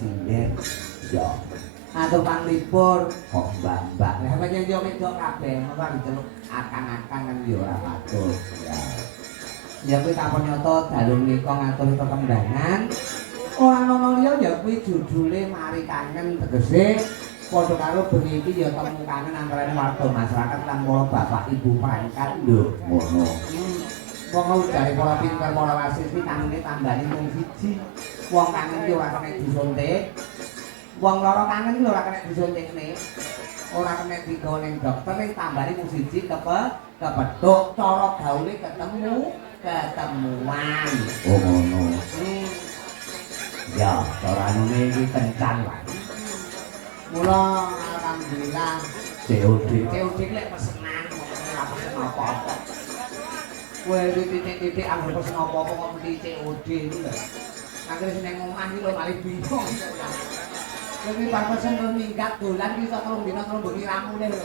sinden. Ya. Atur panglipur Kok mbak-mbak. lah kaya yo wedok kabeh ora diceluk akang-akang kan yo ora patut. Ya. Ya kuwi takon nyoto dalu menika ngatur kekembangan. Ora ana liya ya kuwi judule mari kangen tegese padha karo bengi iki ya temu kangen antarané warga masyarakat lan para bapak ibu perangkat lho. Ngono. Wong jare para pinter para wasis iki kangene tambani mung siji. Wong kangen ki ora kena disuntik. Wong lara kangen iki ora kena disuntikne. Ora kena digawa ning dokter ning tambani mung siji kepethuk cara gaule ketemuan. Oh ngono. Ya, cara anune iki kencan wae. Mula alhamdulillah COD lek pesenan ora pesen apa-apa. Kowe iki titik-titik anggere pesen apa-apa kok mesti COD iki lho. Anggere seneng omah iki lho malah bingung. Kowe bar pesen terus minggat dolan iki kok telung dina telung bengi ramune lho.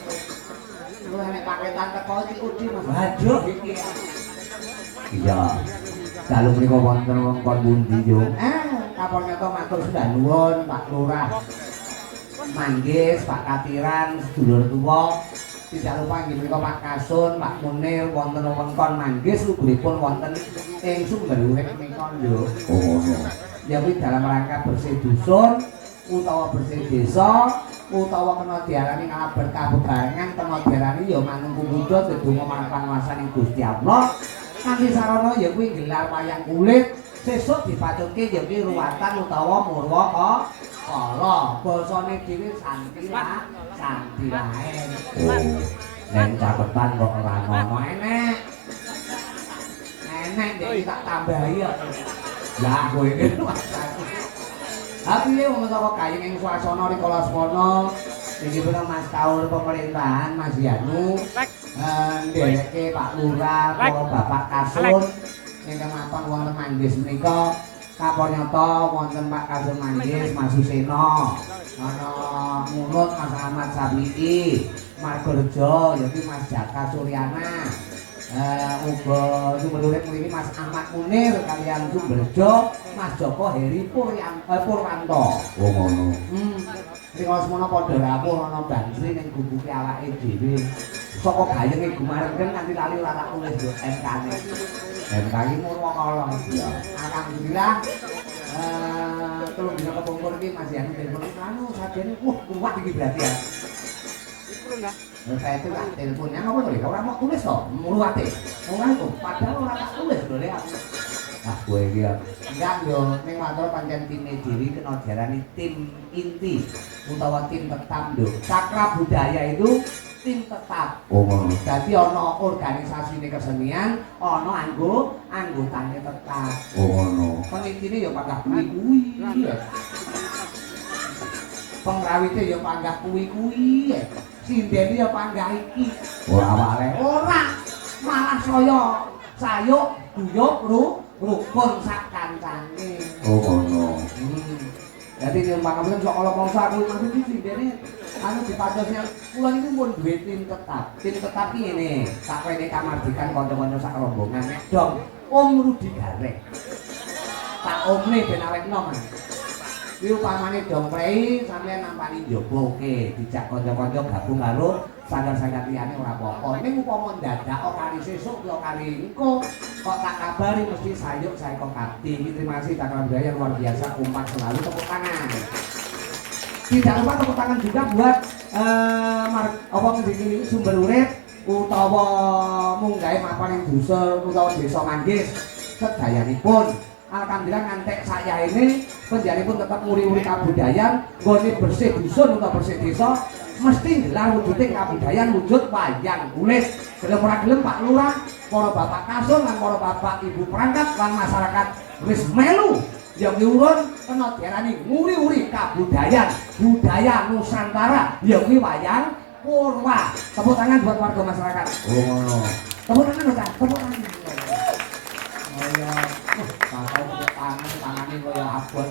Kowe nek paketan teko COD Mas. Waduh iki. Iya. Dalu menika wonten wongkon pundi yo? Kapol nyoto matur sudah nuwun Pak Lurah. Manggis, Pak Katiran, sedulur tuwa. Tidak lupa inggih menika Pak Kasun, Pak Munir wonten wewengkon manggis luguripun wonten ing sumber urip menika lho. Oh ngono. Ya kuwi dalam rangka bersih dusun utawa bersih desa utawa kena diarani ngalah berkah bebarengan kena diarani ya manungku muda dedonga marang panguwasaning Gusti Allah. Kanthi sarana ya kuwi gelar wayang kulit sesuk dipatutke ya kuwi ruwatan utawa murwa kala basane dhewe santi lae. Oh. Nek catetan kok ora ono. Enek dek tak tambahi ya. Lah kowe iki piye wong saka kayeng ing swasana rikala swana iki pun Mas Kaul pemerintahan Mas Yanu ndereke Pak Lurah para Bapak Kasun ingkang mapan wonten manggis menika kapanyata wonten Pak Kasun manggis Mas Suseno ana Munut Mas Ahmad Sabiki Margorejo ya kuwi Mas Jaka Suryana uga sumber urip mriki Mas Ahmad Munir kaliyan Sumberjo Mas Joko Heri Purwanto. Oh ngono. Rikala semono padha rawuh ana bantri ning gubuke awake dhewe. Saka gayenge gumareng kanthi lali ora tak tulis yo MK-ne. MK iki Murwakala. Ya. Alhamdulillah telung dina kepungkur iki Mas Yani telepon anu sajane kuat iki berarti ya. Saya itu lah teleponnya apa tuh? Orang mau tulis toh, muluate. Orang itu padahal orang tak tulis loh deh. Ah kowe iki ya. Enggak yo, ning matur pancen time dhewe kena diarani tim inti utawa tim tetap lho. Cakra budaya itu tim tetap. Oh ngono. Dadi ana organisasine kesenian, ana anggotane tetap. Oh ngono. Penitine yo panggah kuwi. Pengrawite yo panggah kuwi. Sindene ya panggah iki. Ora awake. Ora. Malah sayuk guyub rukun sak kancane. Oh ngono. Dadi yen pangapunten sok kala mangsa aku maksud iki sindene anu dipacosnya kula niku pun duwe tim tetap. Tim tetap iki ngene, sakwene kamardikan kanca-kanca sak rombongan nek dong Om Rudi Garek. Tak omne ben awet nom. Kuwi upamane dongprei sampeyan nampani njaba oke, dijak kanca-kanca gabung karo sanggar-sanggar liyane ora apa-apa. Ning upama dadak kali sesuk yo kali engko kok tak kabari mesti sayuk saya kok kabeh. Terima kasih Cakra Budaya luar biasa kompak selalu tepuk tangan. Tidak lupa tepuk tangan juga buat apa ngendiki sumber urip utawa munggahe mapan ing dusun utawa desa Manggis sedayanipun. Alhamdulillah ngantek saya ini penjaripun tetap muri-muri kabudayan nggone bersih dusun atau bersih desa mesti gelar wujuding kabudayan wujud wayang kulit. Gelem ora gelem Pak Lurah, para bapak kasun lan para bapak ibu perangkat lan masyarakat wis melu ya urun kena diarani muri-muri kabudayan budaya Nusantara ya kuwi wayang purwa. Tepuk tangan buat warga masyarakat. Oh ngono. Tepuk tangan lho, tepuk tangan. Kaya tepuk tangan kaya abot.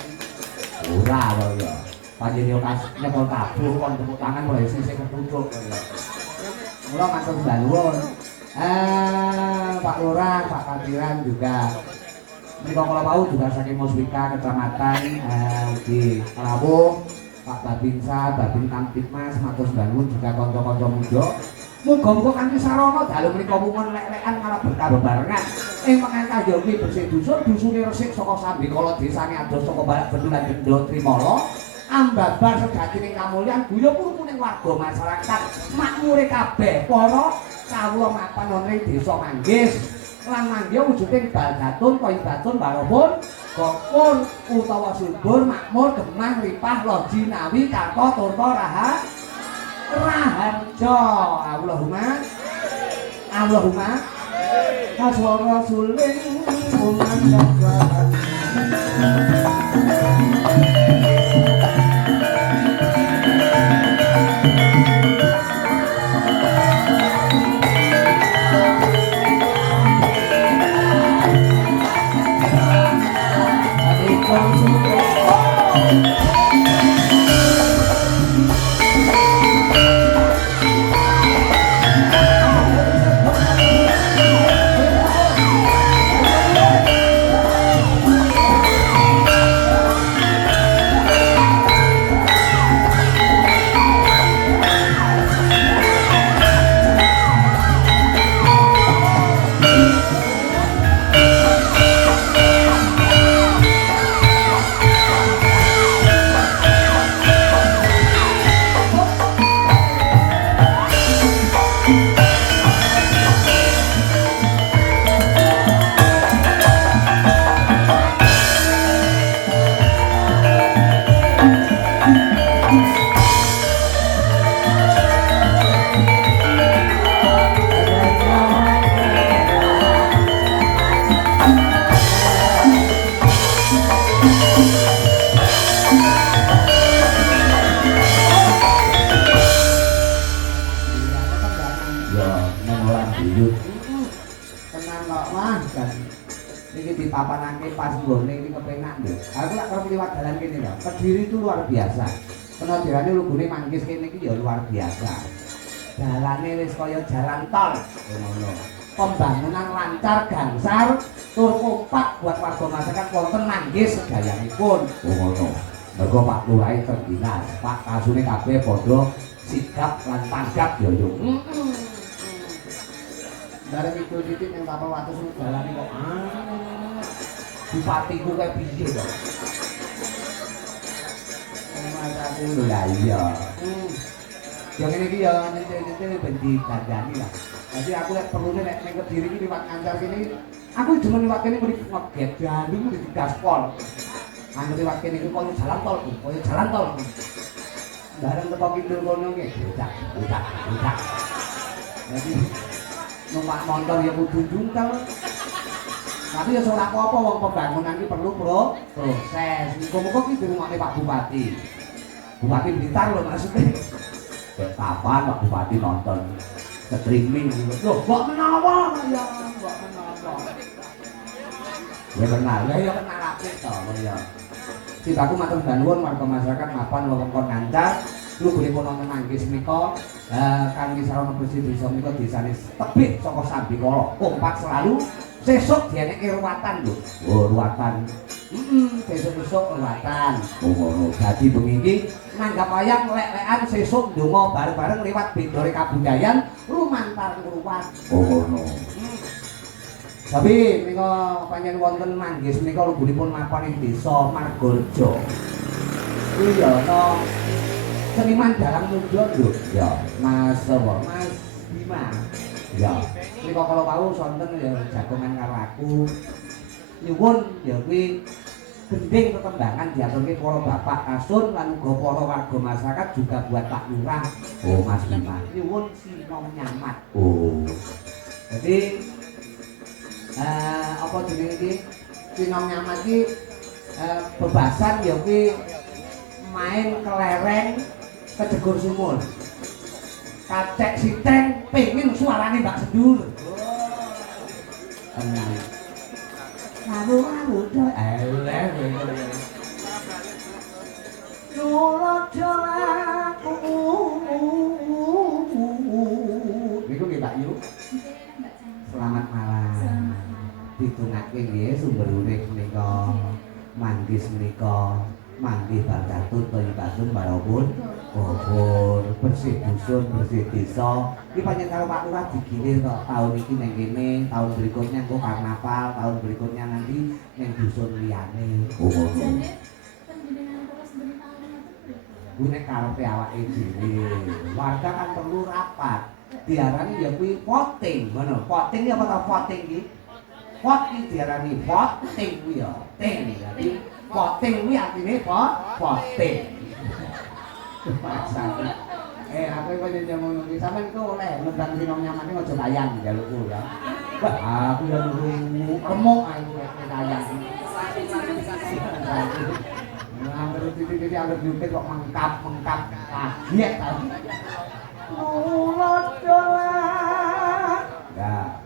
Ora kaya. Panjen yo nyepol tabuh kon tepuk tangan mulai sisih kepucuk kaya. Mula matur nuwun. Pak Lurah, Pak Katiran juga Menika kula wau juga saking Muswika Kecamatan di Rawuh, Pak Babinsa, Babin Kamtipmas, matur bangun juga kanca-kanca muda. Muga-muga kanthi sarana dalu menika wungun lek-lekan malah berkah bebarengan. Ing pangantah ya kuwi bersih dusun, dusune resik saka Sambikala desane ados saka Barak Bendu lan Bendha Trimala. Ambabar sejatining kamulyan guya purupuning warga masyarakat makmure kabeh para kawula mapan wonten desa Manggis. Lan mangke wujuding baldatun kaya batun barapun gopur utawa subur makmur gemah ripah loji nawi karta turta raharja. Allahumma aswara suling umandhakan. Kediri itu luar biasa. Penadirane lugune Manggis kene iki ya luar biasa. Dalane wis kaya jalan tol ngono. Pembangunan lancar gangsar tur kompak buat warga masyarakat wonten Manggis sedayanipun. Ngono. Mergo Pak Lurahe terdinas, Pak Kasune kabeh padha sigap lan tanggap ya yo. Bareng itu titik ning kapal wates dalane kok bupatiku kae piye kok. Aku lho iya. Ya ngene iki ya nyentil-nyentil ben didandani lah. Jadi aku lek perlune nek ning Kediri iki liwat Ngancar kene, aku demen liwat kene mriki ngeget jandu mriki digaspol. Angger liwat kene iki koyo jalan tol, koyo jalan tol. Bareng teko kidul kono nggih, budak. Jadi numpak motor ya kudu jungkel. Tapi ya ora apa-apa wong pembangunan iki perlu proses. Muga-muga ki dirungokne Pak Bupati. Bupati Blitar lho maksudnya. Kapan Pak Bupati nonton streaming loh, kok menawa ya, kok menawa. Ya kenal, ya kenal apik to ya. Tibaku matur nuwun warga masyarakat mapan wewengkon Ngancar, luguripun wonten Manggis menika kanthi sarana bersih desa menika desane tebih saka Sambikala, kompak selalu. Sesuk dieneke ruwatan lho. Oh, ruwatan. Sesuk ruwatan. Oh, ngono. Dadi bengi iki nanggap wayang lek-lekan sesuk ndonga bareng-bareng liwat bendore kabudayan lumantar ngruwat. Oh, ngono. Tapi menika panjenengan wonten Manggis menika lungguhipun mapan ing desa Margareja. Kuwi ya ana seniman dalang muda lho. Ya, Mas Bima. Ya, menika kala wau sonten ya jagongan karo aku. Nyuwun ya kuwi gending tetembangan diaturke para bapak kasun lan uga para warga masyarakat juga buat Pak Lurah. Oh, Mas Bima. Nyuwun sinom nyamat. Oh. Jadi apa jenenge iki? Sinom nyamat iki bebasan ya kuwi main kelereng kejegur sumur. Kacek siteng pengen suarane Mbak Sendur. Tenang. Lalu do eleh. Nulojo aku. Niku nggih Mbak Yu. Selamat malam. ditungake nggih sumber urip menika manggis menika manggih Bangkatun Toyibatun Barobun Bobor bersih dusun bersih desa iki pancen karo Pak Lurah digilir kok tahun iki nang kene tahun berikutnya engko karnaval tahun berikutnya nanti ning dusun liyane Jane panjenengan terus bentang ngoten. kuwi nek karepe awake dhewe warga kan perlu rapat diarani ya kuwi voting ngono voting apa ta voting iki pot iki diarani voting kuwi ya ting jadi voting kuwi artine voting aku kok nyen ngono iki sampean kok oleh ngendang sing nyamane aja tayang njalukku ya wah aku ya nunggu remuk aku nek tayang nah terus titik-titik anggap nyupit kok mengkap kaget tau mulut dolan ya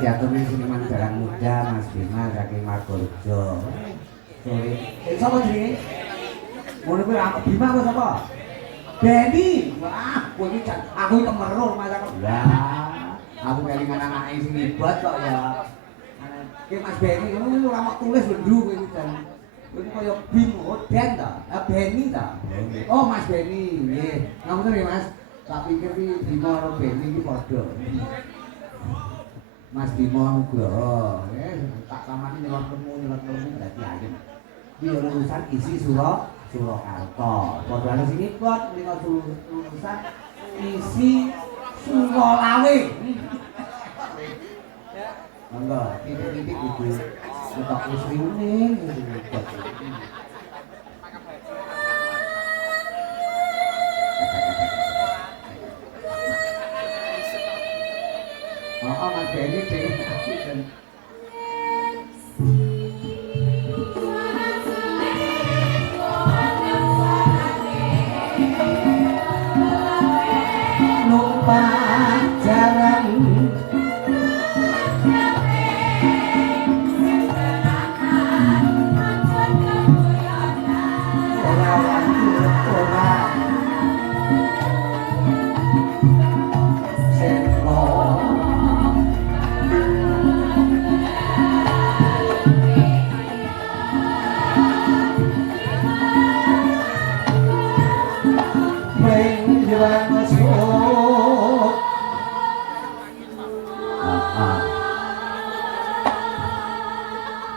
diaturi seniman barang muda Mas Bima saking Margorejo. Sore. Sapa jenenge? Ngono kuwi aku Bima apa sapa? Beni. Wah, kowe iki aku kemerur masa kok. Lah, aku kelingan anake sing hebat kok ya. Ki Mas Beni ngono ora mau tulis lho kowe iki jan. Kowe kaya Bim Oden ta? Beni ta? Oh, Mas Beni. Nggih. Ngapunten ya, Mas. Tak pikir ki Bima karo Beni iki padha. Mas Bima Nugroho, tak kamane nyelot temu dadi ayem. Iki lulusan isi Surakarta. Padha ana sini buat menika lulusan isi Suralawe. Monggo, titik-titik kudu ketok usriune buat. Oh, Mas Beni dengan numpak jalan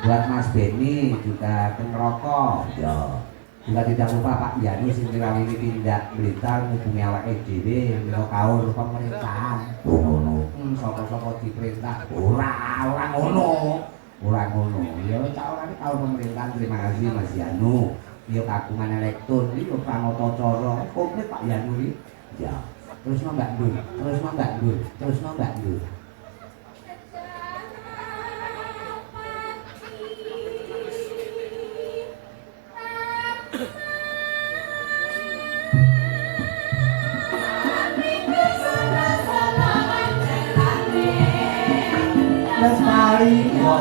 buat Mas Beni juga pengerokok ya juga tidak lupa Pak Yanu sing ini tindak Blitar ngubungi awake dhewe menika kaur pemerintahan ngono sapa-sapa diperintah ora ngono ya caurane kaur pemerintahan terima kasih Mas Yanu ya kagungan elektron iki yo pranata cara komplit Pak Yanu iki ya terus Mbak Dur Lestari yo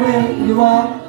Wiwono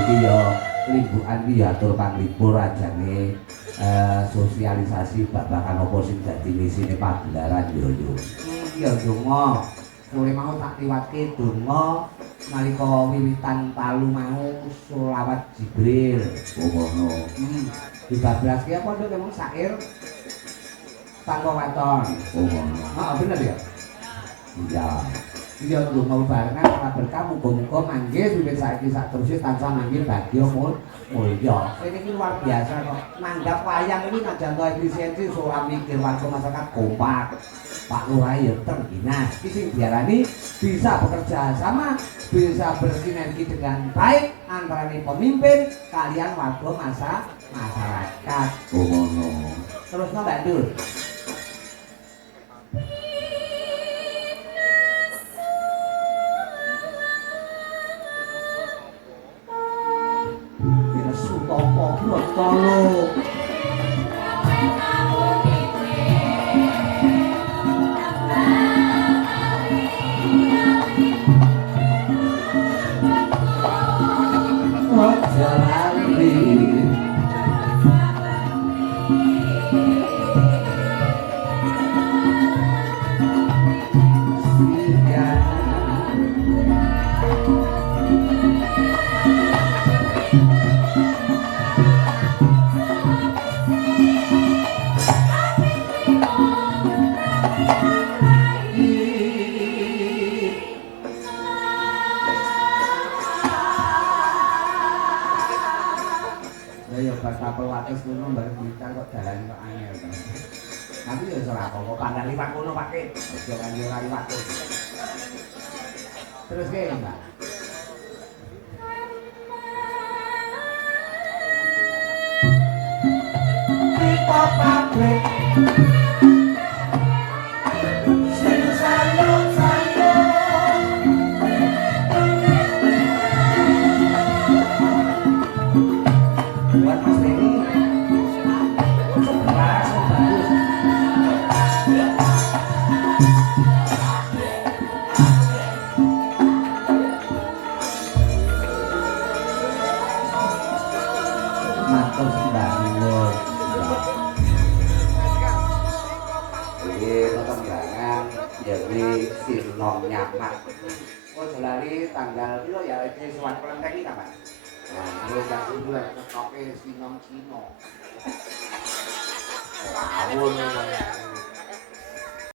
iki ya limbukan iki ya atur panglipur ajane sosialisasi babakan apa sing dadi misine pagelaran yo yo. Iya donga. Sore mau tak liwatke donga nalika wiwitan palu mau selawat Jibril. Oh ngono. Dibabraske apa nduk emang syair tanpa waton. Oh ngono. Heeh bener ya. Iya. Iya donga barengan ora berkah muga-muga manggih wiwit saiki saterusé tansah manggih bagya mulya. Ini iki luar biasa kok. Nanggap wayang ini najan to efisiensi ora mikir warga masyarakat kompak. Pak Lurah ya tergina. Iki sing diarani bisa bekerja sama, bisa bersinergi dengan baik antara pemimpin kalian warga masyarakat. Oh ngono. Terus Mbak Dur. Kira sutopo brotolo. Tapel wates ngono bareng bintang kok dalan kok angel to. Tapi ya ora apa-apa pandang liwat ngono Pak Ki. Aja kanthi ora liwat. Terus ke Mbak. Pipa pabrik sing sayur-sayur buat Mas Denny keras bagus matur sembangun ini perkembangan jadi sinom nyaman oh jelali tanggal itu ya ini suan kelenteng ini kapan? Terus yang kedua, ngetoknya sinom Cino. Wawun.